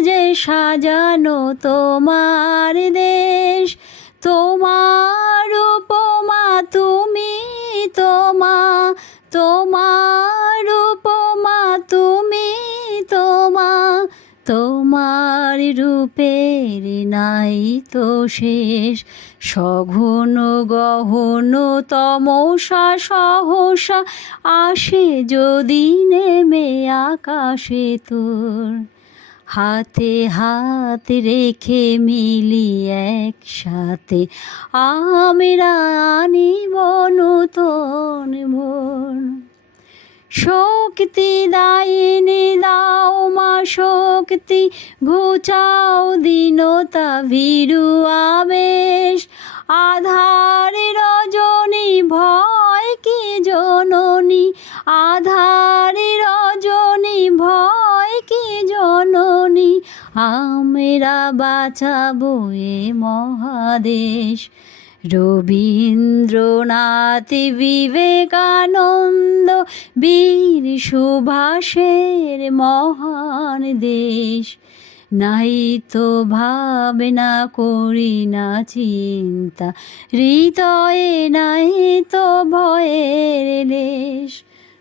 সবুজে সাজানো তোমার দেশ, তোমার উপমা তুমি তোমা, তোমার উপমা তুমি তোমা, তোমার রূপের নাই তো শেষ। সঘন গহন তমসা সহসা আসে যদি নেমে আকাশে তোর। হাতে হাত রেখে মিলি একসাথে। আমরা আনিব নূতন ভোর। শক্তি দায়িনী দাও মা, শক্তি ঘুচাও দীনতা, ভীরু আবেশ। আমরা বাঁচাবো এ মহাদেশ। রবীন্দ্রনাথ বিবেকানন্দ বীর সুভাষের মহান দেশ। নাই তো ভাবনা করি না চিন্তা, হৃদয়ে নাই তো ভয়ের লেশ।